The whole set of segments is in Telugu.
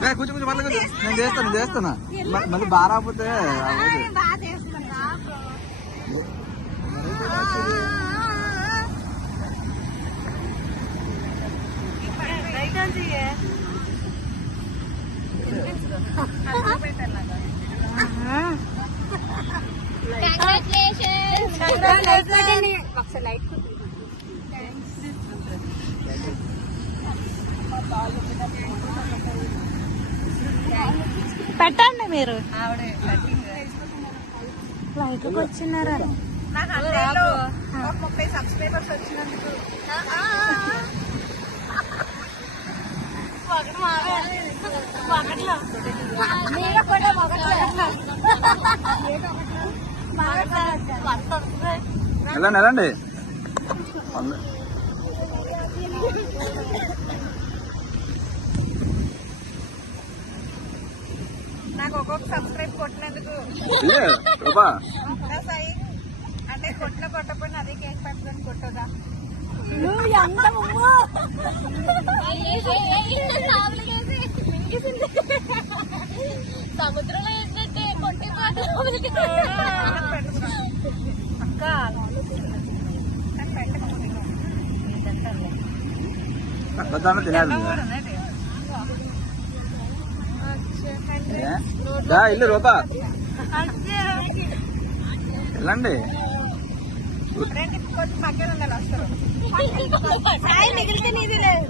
ఏ, కూర్చో కూర్చో మళ్ళీ కూర్చో. నేను చేస్తాను చేస్తున్నా మ- మళ్ళీ బాగా రాకపోతే అవ్వదు. పెట్టండి మీరు. ఆవిడే లైట్కి వచ్చినారా ముప్పై సబ్స్క్రైబర్స్ వచ్చినందుకు. వెళ్ళండి వెళ్ళండి. నాకు ఒక్కొక్క సబ్స్క్రైబ్ కొట్టినందుకు. అంటే కొట్టిన కొట్టకపోయినా అదే కేక్ పట్టుకొని కొట్టదా సముద్రంలో వేసినట్టే కొట్టిపోతే. అక్క. తినాలి? దా ఇల్లు రూపా వెళ్ళండి రండి కొంచెం మధ్యలో ఉండాలి వస్తారు సాయి మిగిలితే నీది లేదు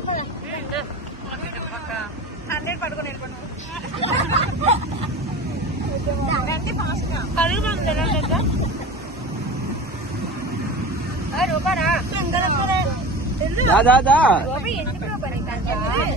హండ్రెడ్ పడుకొని వెళ్ళిపోను రండి ఫాస్ట్గా రూపారా దా దా దా ఎందుకు రూపాయి